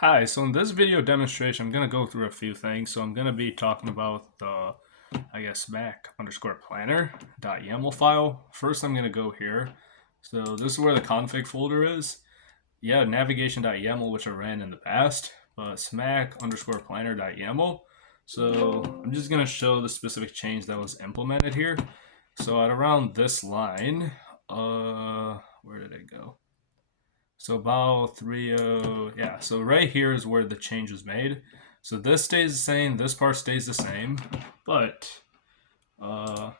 Hi, so in this video demonstration, I'm going to go through a few things. So I'm going to be talking about the, Mac underscore planner.yaml file. First, I'm going to go here. So this is where the config folder is. Yeah, navigation.yaml, which I ran in the past, but smack underscore planner.yaml. So I'm just going to show the specific change that was implemented here. So at around this line, where did it go? So about 3.0, yeah. So right here is where the change was made. So this stays the same, this part stays the same, but uh,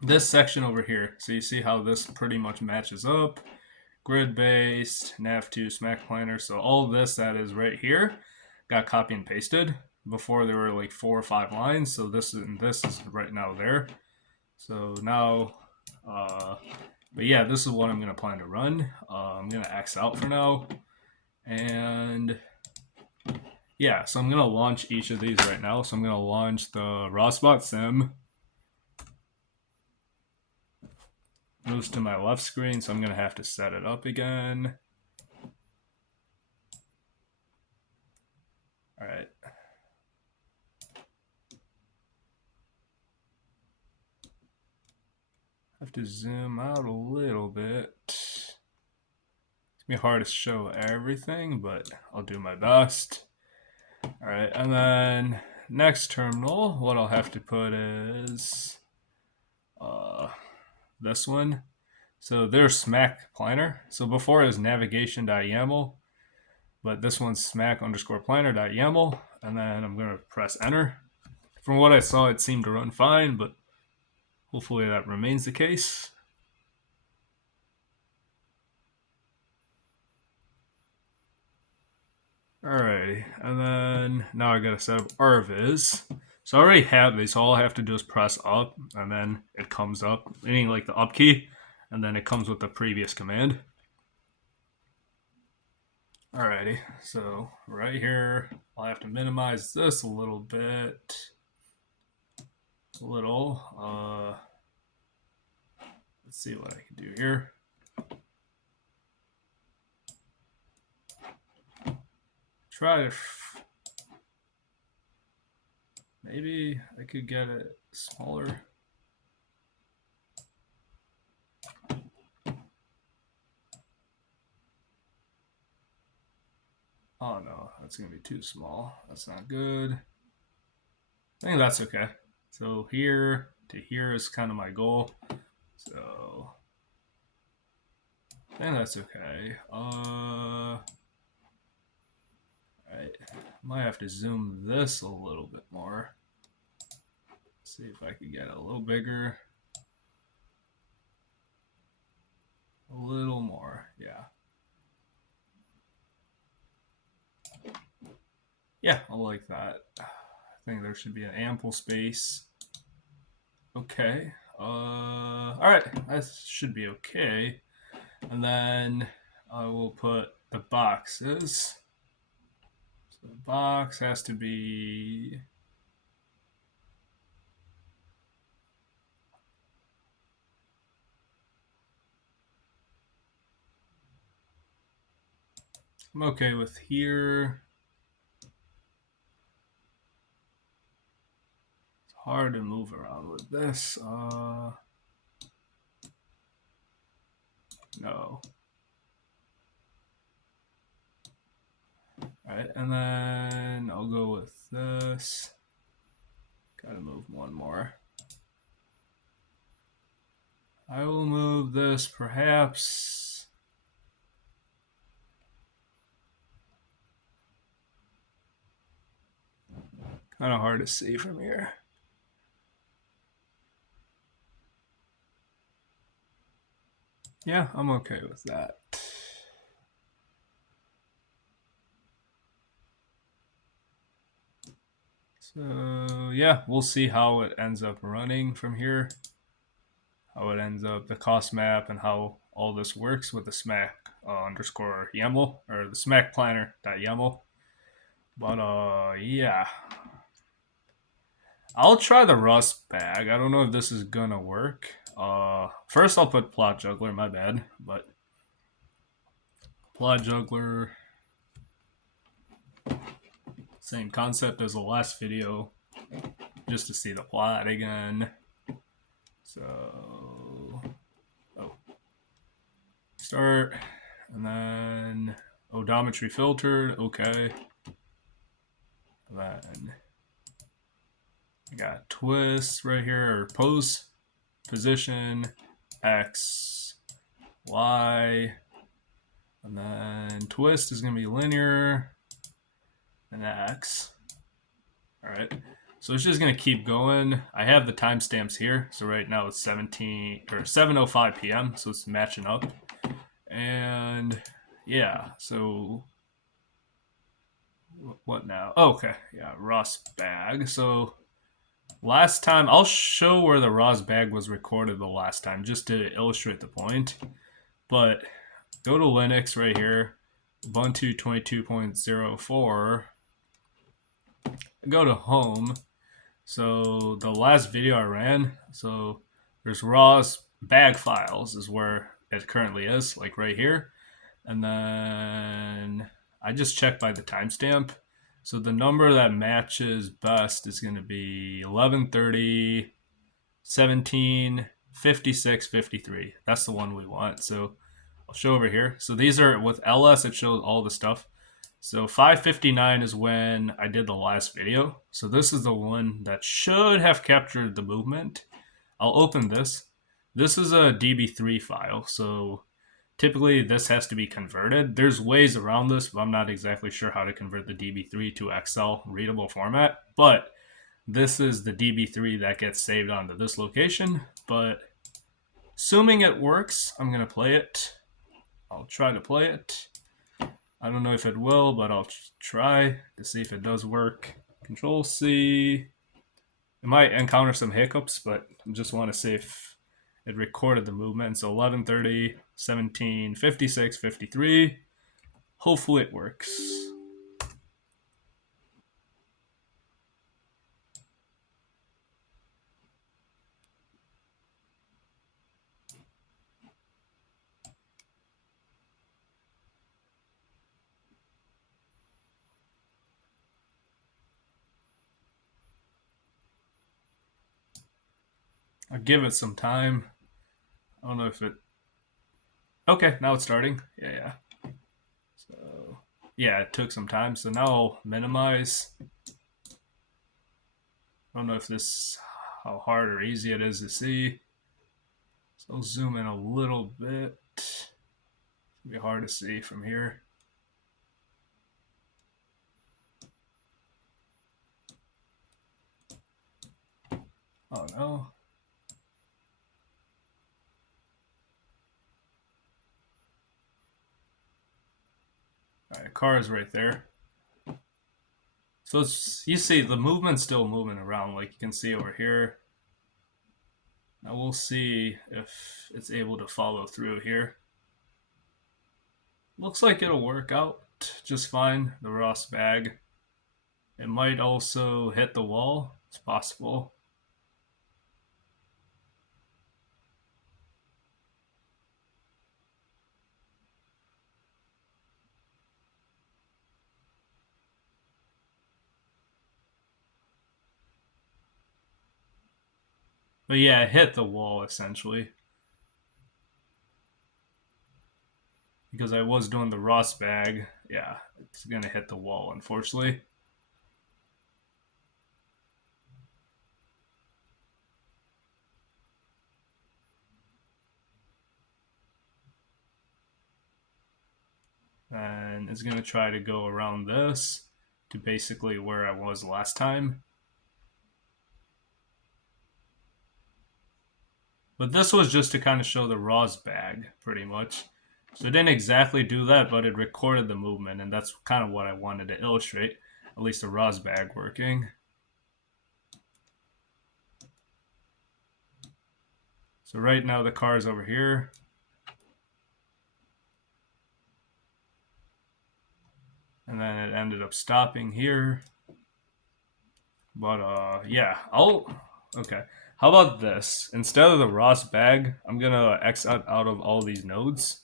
this section over here, so you see how this pretty much matches up. Grid-based, nav2, smack planner, so all this that is right here got copy and pasted. Before there were like 4 or 5 lines, so this is right now there. So now, but yeah, this is what I'm gonna plan to run. I'm gonna X out for now. And yeah, so I'm going to launch each of these right now. So I'm going to launch the Rawspot Sim. Moves to my left screen, so I'm going to have to set it up again. All right. I have to zoom out a little bit. It's going to be hard to show everything, but I'll do my best. All right, and then next terminal, what I'll have to put is this one. So there's Smack Planner. So before it was navigation.yaml, but this one's smack underscore planner.yaml, and then I'm going to press enter. From what I saw, it seemed to run fine, but hopefully that remains the case. Alrighty, and then now I gotta set up rviz. So I already have these, so all I have to do is press up, and then it comes up, meaning like the up key, and then it comes with the previous command. Alrighty, so right here, I'll have to minimize this a little bit. Let's see what I can do here. Try to. Maybe I could get it smaller. Oh no, that's gonna be too small. That's not good. I think that's okay. So here to here is kind of my goal. So I think that's okay. Alright. Might have to zoom this a little bit more. See if I can get it a little bigger. A little more, yeah. Yeah, I like that. I think there should be an ample space. Okay. Alright, that should be okay. And then I will put the boxes. So the box has to be I'm okay with here. It's hard to move around with this. No. Alright, and then I'll go with this. Gotta move one more. I will move this perhaps. Kind of hard to see from here. Yeah, I'm okay with that. So yeah, we'll see how it ends up running from here. How it ends up, the cost map, and how all this works with the smack underscore YAML, or the smack planner.yaml. But yeah. I'll try the Rust bag. I don't know if this is gonna work. First I'll put plot juggler, my bad, but plot juggler. Same concept as the last video, just to see the plot again. So, start, and then odometry filtered, okay. And then I got twist right here, or pose, position, X, Y, and then twist is gonna be linear, and X. All right, so it's just gonna keep going. I have the timestamps here, so right now it's 7:05 p.m. So it's matching up, and yeah. So what now? Oh, okay, yeah, Ross bag. So last time, I'll show where the Ross bag was recorded the last time, just to illustrate the point. But go to Linux right here, Ubuntu 22.04. Go to home. So the last video I ran, so there's Raw's bag files is where it currently is, like right here. And then I just checked by the timestamp. So the number that matches best is going to be 11:30, 17, 56, 53. That's the one we want. So I'll show over here. So these are with LS, it shows all the stuff. So 5:59 is when I did the last video. So this is the one that should have captured the movement. I'll open this. This is a DB3 file. So typically this has to be converted. There's ways around this, but I'm not exactly sure how to convert the DB3 to Excel readable format. But this is the DB3 that gets saved onto this location. But assuming it works, I'm going to play it. I'll try to play it. I don't know if it will, but I'll try to see if it does work. Control C. It might encounter some hiccups, but I just want to see if it recorded the movement. So 11:30, 17, 56, 53. Hopefully it works. I'll give it some time. I don't know if it... Okay, now it's starting. Yeah. So, yeah, it took some time. So now I'll minimize. I don't know if this, how hard or easy it is to see. So I'll zoom in a little bit. It's gonna be hard to see from here. Oh no. All right, car is right there. So it's, you see the movement's still moving around, like you can see over here. Now we'll see if it's able to follow through here. Looks like it'll work out just fine, the Ross bag. It might also hit the wall, it's possible. But yeah, it hit the wall essentially. Because I was doing the Ross bag, yeah, it's gonna hit the wall, unfortunately. And it's gonna try to go around this to basically where I was last time. But this was just to kind of show the Ross bag, pretty much. So it didn't exactly do that, but it recorded the movement, and that's kind of what I wanted to illustrate, at least the Ross bag working. So right now the car is over here. And then it ended up stopping here. But yeah, okay. How about this? Instead of the Ross bag, I'm gonna X out of all these nodes.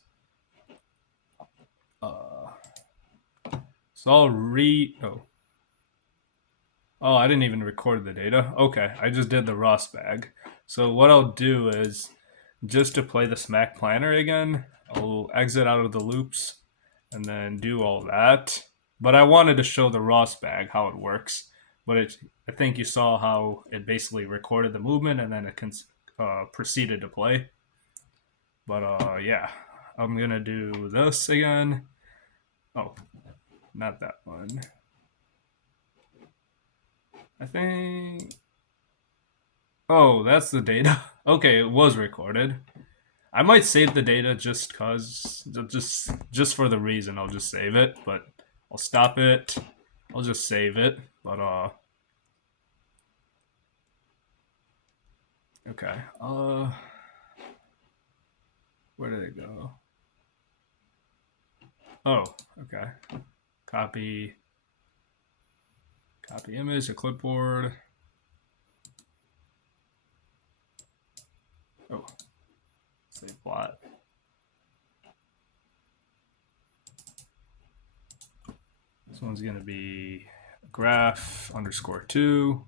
So I'll Oh, I didn't even record the data. Okay, I just did the ROS bag. So what I'll do is, just to play the smack planner again, I'll exit out of the loops and then do all that. But I wanted to show the ROS bag how it works. But I think you saw how it basically recorded the movement and then it proceeded to play. But yeah, I'm gonna do this again. Oh, not that one. I think. Oh, that's the data. Okay, it was recorded. I might save the data just for the reason I'll just save it, but I'll stop it. I'll just save it. But okay. Where did it go? Oh, okay. Copy image to clipboard. Oh, save plot. This one's gonna be graph underscore 2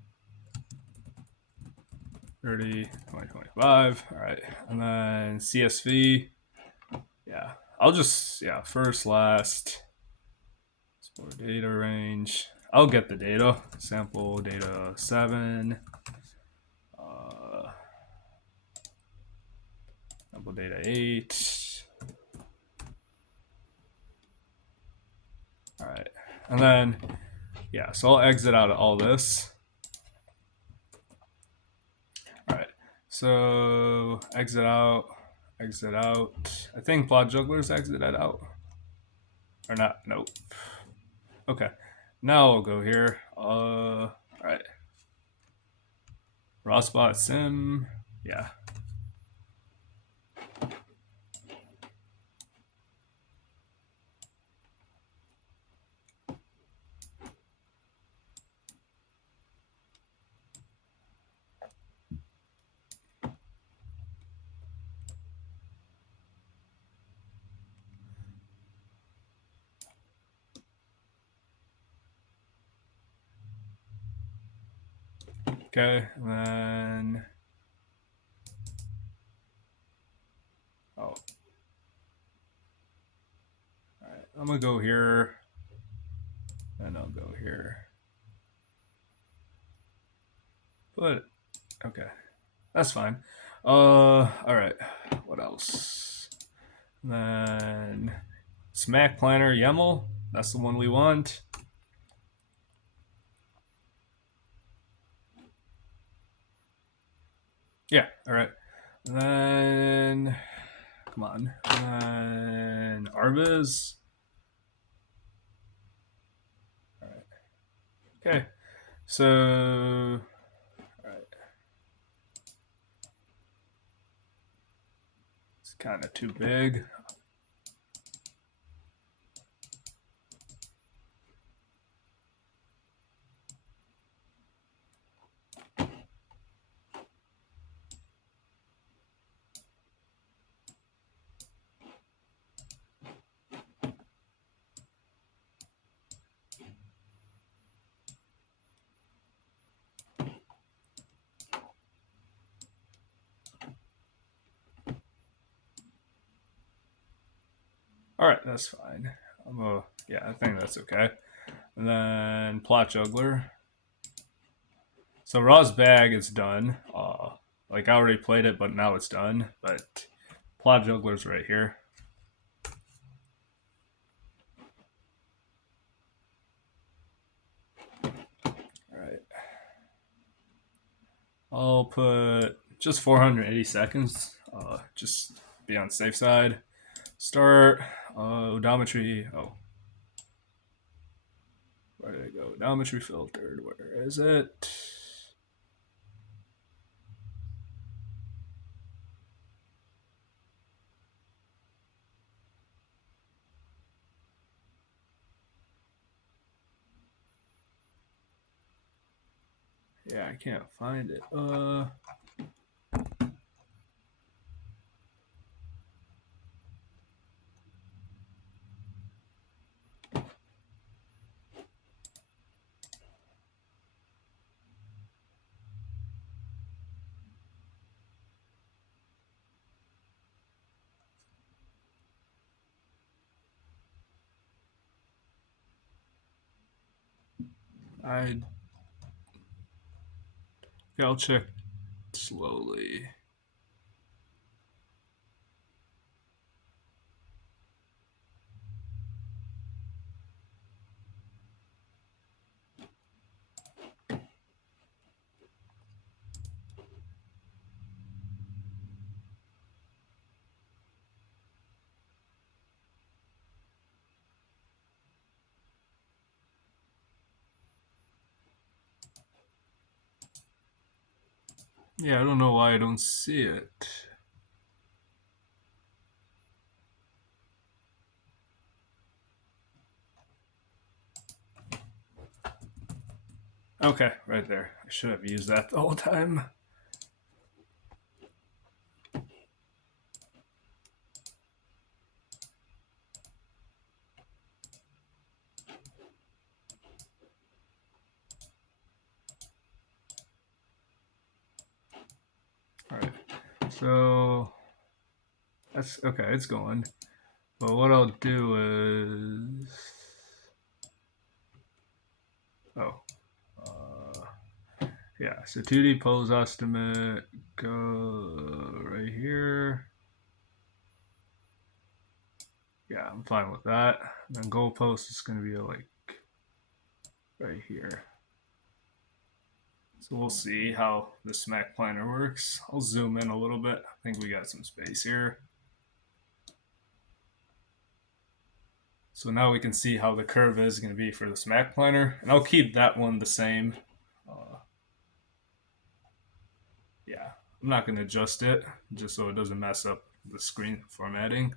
30 2025. All right, and then CSV. Yeah, I'll just first last explore data range. I'll get the data. Sample data 7. Sample data 8. All right, and then so I'll exit out of all this. All right, so exit out. I think plot jugglers exited out. Or not, nope. Okay, now I'll go here. All right. Rawspot sim, yeah. Okay, and then all right, I'm gonna go here, and I'll go here. But okay, that's fine. All right, what else? And then Smack Planner YAML. That's the one we want. Yeah. All right. And then come on. And then Arviz. All right. Okay. So, all right. It's kind of too big. All right, that's fine. I think that's okay. And then plot juggler. So Raw's bag is done. Like I already played it, but now it's done. But plot juggler's right here. All right. I'll put just 480 seconds. Just be on safe side. Start odometry. Oh, where did it go? Odometry filtered. Where is it? Yeah, I can't find it. I'll check slowly. Yeah, I don't know why I don't see it. Okay, right there. I should have used that the whole time. Alright, so that's okay, it's going. But what I'll do is. Oh. Yeah, so 2D pose estimate, go right here. Yeah, I'm fine with that. And then goalpost is going to be like right here. So we'll see how the smack planner works. I'll zoom in a little bit. I think we got some space here. So now we can see how the curve is going to be for the smack planner. And I'll keep that one the same. Yeah, I'm not going to adjust it just so it doesn't mess up the screen formatting.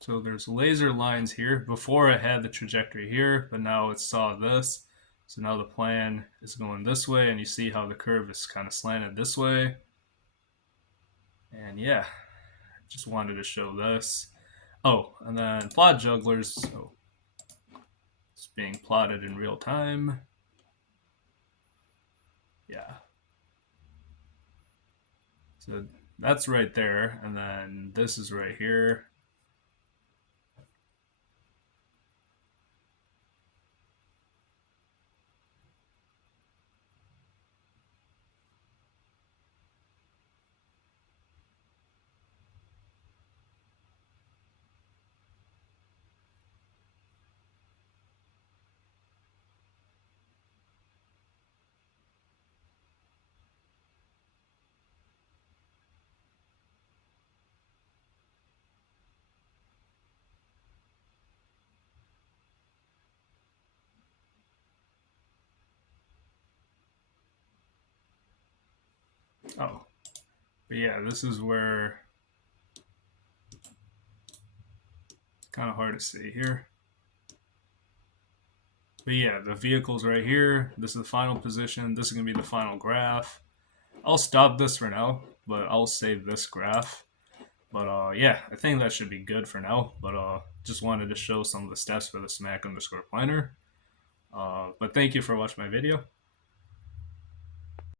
So there's laser lines here. Before I had the trajectory here, but now it saw this. So now the plan is going this way, and you see how the curve is kind of slanted this way. And yeah, just wanted to show this. Oh, and then plot jugglers. So it's being plotted in real time. Yeah. So that's right there, and then this is right here. Oh, but yeah, this is where it's kind of hard to see here. But yeah, the vehicle's right here. This is the final position. This is going to be the final graph. I'll stop this for now, but I'll save this graph. But yeah, I think that should be good for now. But just wanted to show some of the steps for the smack underscore planner. But thank you for watching my video.